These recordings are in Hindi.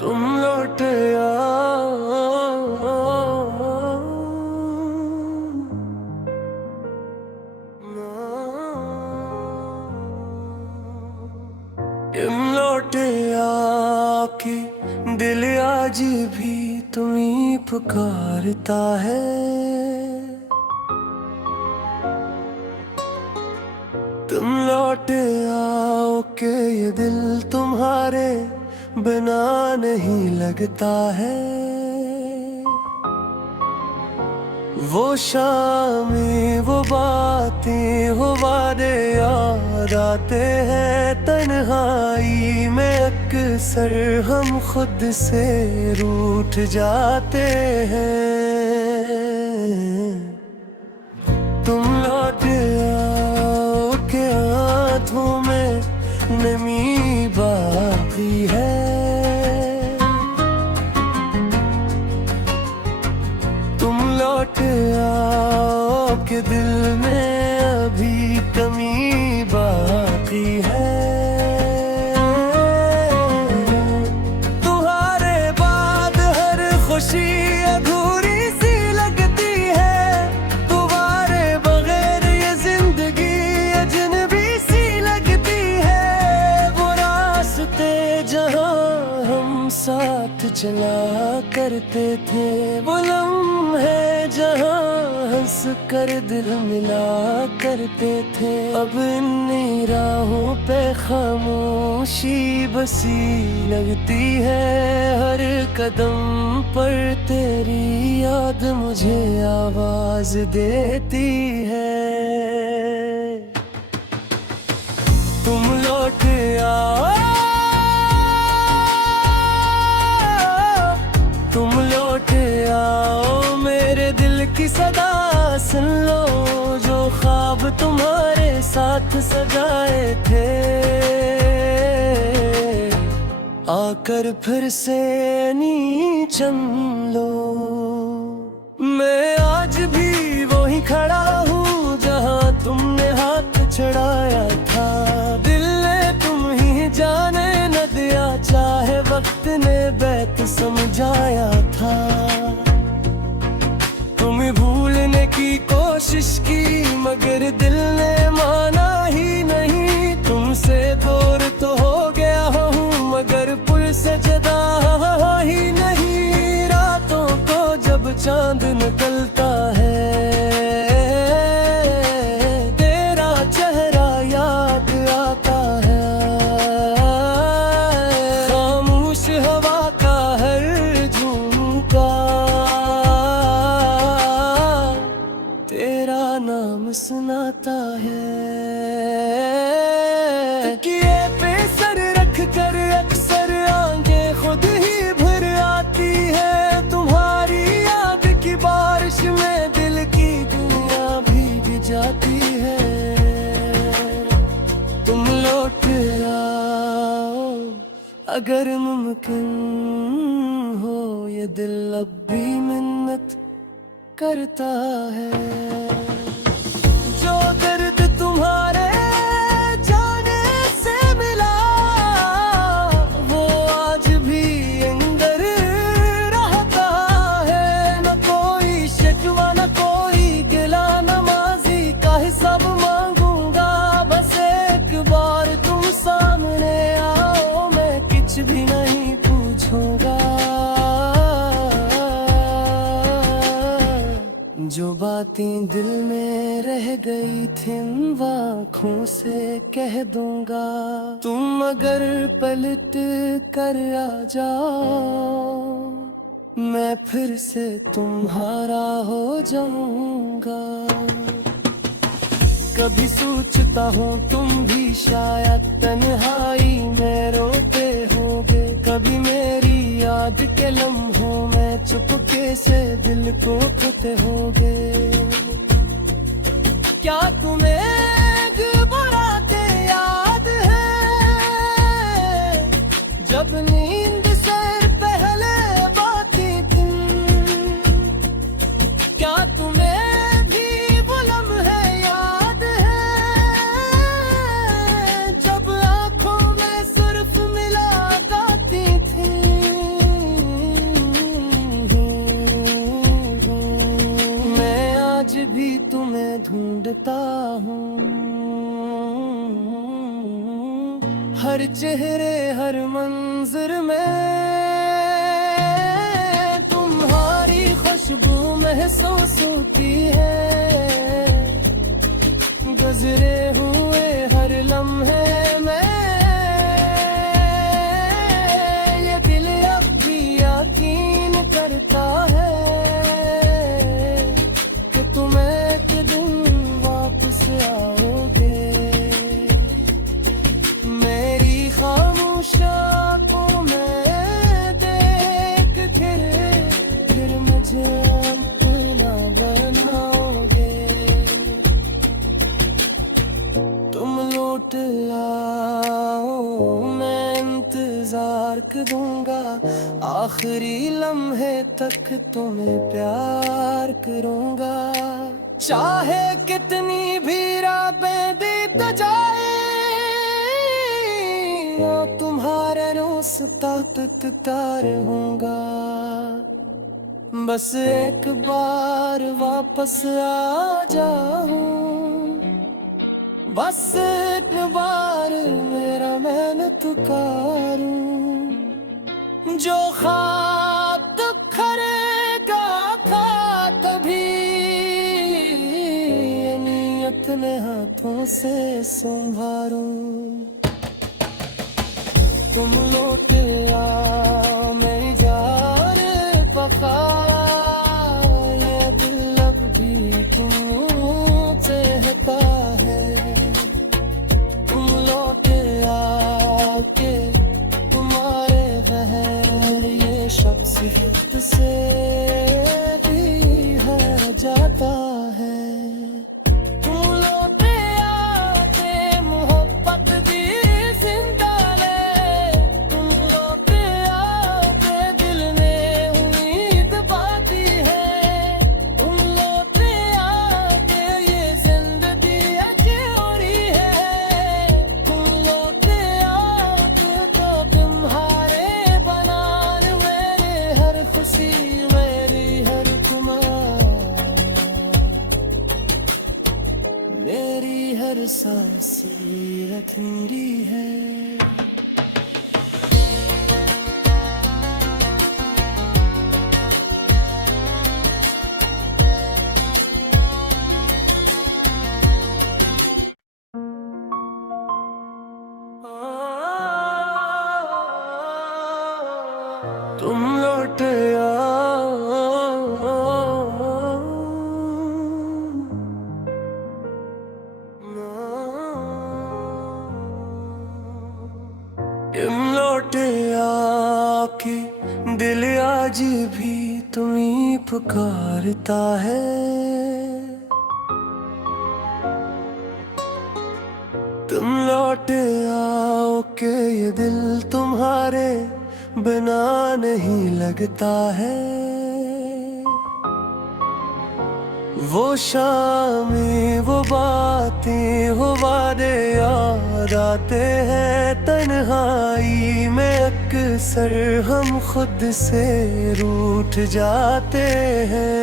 तुम लौट आओ तुम लौट आओ कि दिल आज भी तुम्हीं पुकारता है। तुम लौट आओ के ये दिल तुम्हारे बिना नहीं लगता है। वो शामें वो बातें वो वादे याद आते हैं तन्हाई में अक्सर हम खुद से रूठ जाते हैं। तुम लौट आओ के हाथों में नमी बाकी है। तुम लौट आओ के दिल में अभी कमी बाकी है। तुम्हारे बाद हर खुशी अधूरी सी लगती है। तुम्हारे बगैर ये जिंदगी अजनबी सी लगती है। वो रास्ते जहाँ हम साथ चला करते थे, वो लम्हे जहाँ हंस कर दिल मिला करते थे, अब इन राहों पे खामोशी बसी लगती है। हर कदम पर तेरी याद मुझे आवाज देती है। तुम लौट आओ तुम लौट आओ मेरे दिल की सदा सुन लो। जो ख्वाब तुम्हारे साथ सजाए थे, आकर फिर से नींद लो। मैं आज भी वही खड़ा हूँ जहाँ तुमने हाथ छड़ाया था। दिल ने तुम ही जाने न दिया, चाहे वक्त ने बैत समझाया था। तुम्हें भूलने की कोशिश की मगर दिल ने माना ही नहीं। तुमसे दूर तो हो गया हूँ मगर पुल से जुदा ही नहीं। रातों को जब चांद निकलता है, तेरा चेहरा याद आता है। खामोश हवा का हर झोंका तेरा नाम सुनाता है। तकिए पे सर रख कर अक्सर आंखें खुद ही भर आती है। तुम्हारी याद की बारिश में दिल की दुनिया भीग जाती है। तुम लौट आओ अगर मुमकिन हो, ये दिल अब भी मिन्नत करता है। जो दर्द तुम्हारे जाने से मिला, वो आज भी अंदर रहता है। न कोई शिकवा न कोई गिला, नमाजी का हिसाब मांगूंगा। बस एक बार तुम सामने आओ, मैं कुछ भी नहीं पूछूंगा। जो बातें दिल में रह गई थी आँखों से कह दूंगा। तुम अगर पलट कर आ जाओ, मैं फिर से तुम्हारा हो जाऊंगा। कभी सोचता हूँ तुम भी शायद तन्हाई में रोते होगे। कभी मेरी याद के लम्हों में चुपके से दिल को खोते होगे। क्या तुम्हें घबराते याद है जब नींद से पहले बाकी दिन? क्या तुम्हें भी वो लम्हे याद है जब आँखों में सिर्फ मिला गाती थी? हूँ। हर चेहरे हर मंजर में तुम्हारी खुशबू महसूस होती है। गुजरे हुए हर लम्हे में ये दिल अब भी यकीन करता है कि तुम एक दिन वापस आओगे। मेरी खामोश आँखों में देख के फिर मुझे अपना बनाओगे। तुम लौट आओ, मैं इंतजार करूंगा, आखिरी लम्हे तक तुम्हें प्यार करूंगा। चाहे कितनी भी रातें बीत जाए, तुम्हारे रास्ता तकता रहूंगा। बस एक बार वापस आ जाऊं, बस एक बार मेरा मैंने पुकारूं। जो ख्वाब तो खरेगा था तभी, ये नीयत ने हाथों से संभारूं। तुम लौट आओ मेरी जान वफा, ये दिल अब भी तुमसे कहता है। तुम लौट आओ के तुम्हारे बहर ये शख्स हित से भी है जाता है। तुम लौट आके मोहब्बत भी जिंदा ले, तुम लौट आके दिल में उम्मीद बाती है। तुम लौट आके ये जिंदगी अधूरी है। तुम लौट आके तो तुम्हारे बनान मेरे हर खुशी मेरी हर खुमार, मेरी हर सांस ठंडी है। तुम लौट तुम लौट आके दिल आज भी तुम्हीं पुकारता है। तुम लौट आओ के ये दिल तुम्हारे बिना नहीं लगता है। वो शामें वो बातें वो वादे याद आते हैं। तन्हाई में अक्सर हम खुद से रूठ जाते हैं।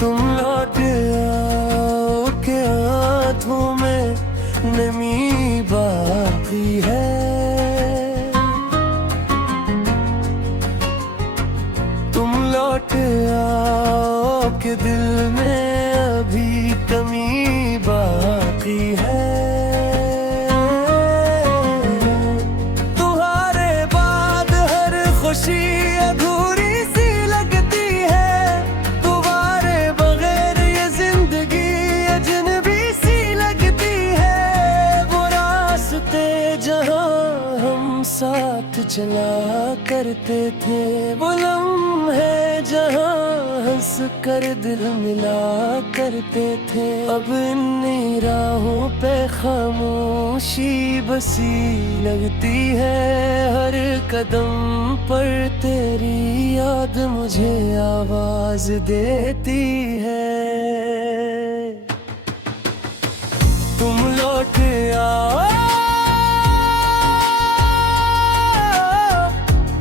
तुम लौट आओ के हाथों में नमी बाकी है। लौट आओ के दिल में अभी कमी बाकी है। तुम्हारे बाद हर खुशी अधूरी सी लगती है। तुम्हारे बगैर ये जिंदगी अजनबी सी लगती है। वो रास्ते जहाँ हम साथ चला करते थे, वो लम्हे जहाँ हंस कर दिल मिला करते थे, अब इन राहों पे खामोशी बसी लगती है। हर कदम पर तेरी याद मुझे आवाज देती है। तुम लौट आओ,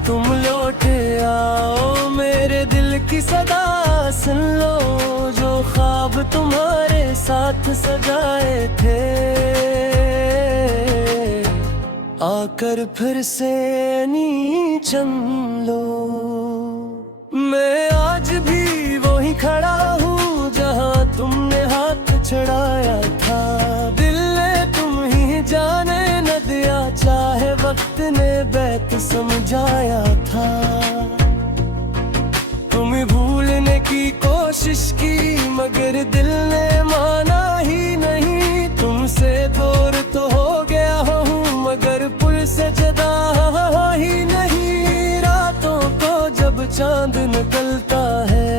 तुम लौट आओ, मेरे दिल की सदा सुन लो। जो ख्वाब तुम्हारे साथ सजाए थे, आकर फिर से नी चन लो। मैं आज भी वही खड़ा हूँ जहाँ तुमने हाथ छड़ाया था। दिल ने तुम ही जाने न दिया, चाहे वक्त ने बैत समझाया था। तुम्हें भूलने की कोशिश की मगर दिल ने माना ही नहीं। तुमसे दूर तो हो गया हूँ मगर पुल से जुदा ही नहीं। रातों को जब चांद निकलता है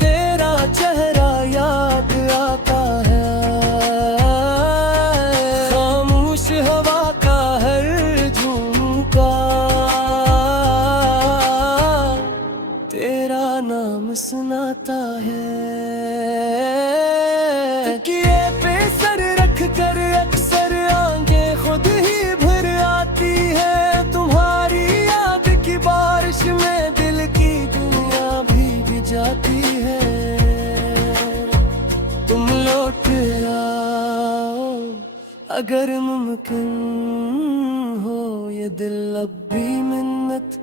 तेरा चेहरा याद आता है। खामोश हवा का हर झोंका तेरा नाम सुनाता है। तकिए पे सर रख कर अक्सर आंखें खुद ही भर आती है। तुम्हारी याद की बारिश में दिल की दुनिया भीग जाती है। तुम लौट आओ अगर मुमकिन हो, ये दिल अब भी मिन्नत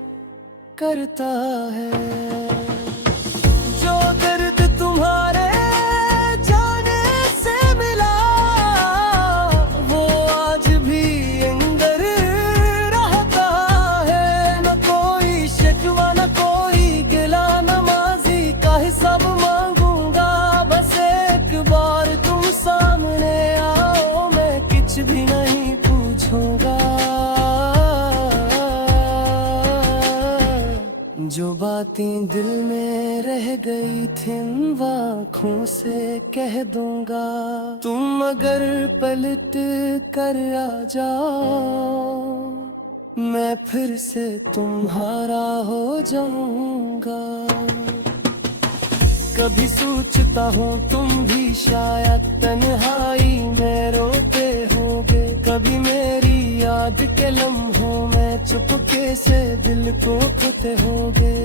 करता है। जो दर्द तुम्हारे जाने से मिला वो आज भी अंदर रहता है। न कोई शिकवा न कोई गिला, नमाजी का हिसाब मांगूंगा। बस एक बार तुम सामने आओ, मैं कुछ भी नहीं पूछूंगा। जो बातें दिल में रह गई थी आँखों से कह दूंगा। तुम अगर पलट कर आ जाओ, मैं फिर से तुम्हारा हो जाऊंगा। कभी सोचता हूँ तुम भी शायद तन्हाई में रोते होगे। कभी मेरी याद के लम्हों में चुपके से दिल को खोते होगे।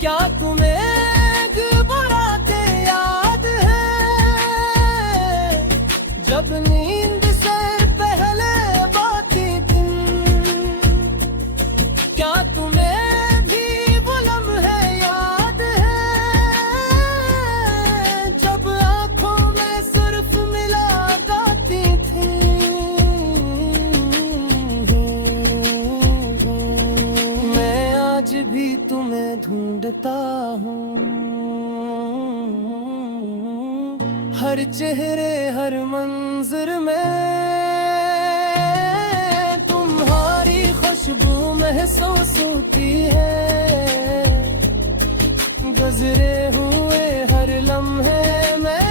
क्या तुम्हें घबराते याद है जब नींद से पहले बाती दिन? क्या तुम्हें भी वो लम्हे याद है जब आंखों में सिर्फ मिला गाती थी? मैं आज भी तुम्हें ढूंढता हूँ, हर चेहरे हर मंजर में तुम्हारी खुशबू महसूस होती है। गुजरे हुए हर लम्हे में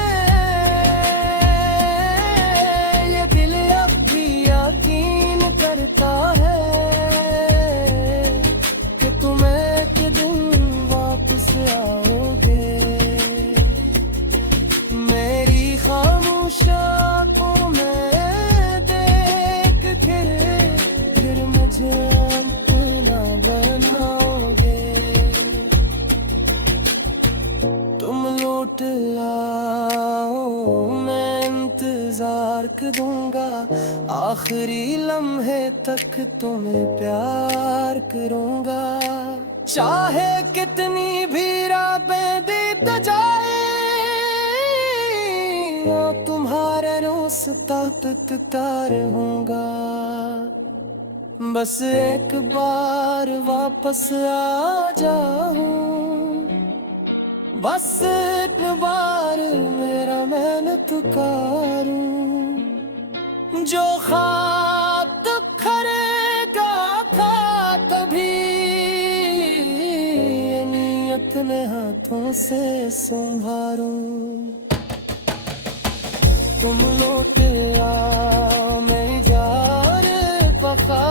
ये दिल अब भी यकीन करता है कि तुम एक दिन वापस आओगे। मेरी खामोश आँखों में देख के फिर मुझे अपना बनाओगे। तुम लौट आओ, मैं इंतजार करूंगा। आखिरी लम्हे तक तुम्हें प्यार करूंगा। चाहे कितनी भी रातें बीत जाए, तुम्हारे रास्ता तकता रहूंगा। बस एक बार वापस आ जाऊं, बस एक बार मेरा मैं पुकारूं। जो ख्वाब तक खरेगा था तभी, ये नीयत ने हाथों से संभारूं। तुम लौट आओ मेरी जान वफा,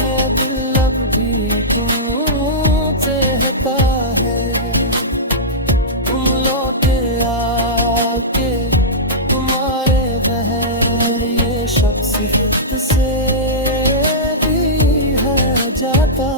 ये दिल अब भी क्यों चाहता है। तुम लौट आके तुम्हारे बहर ये शख्स हित से भी है जाता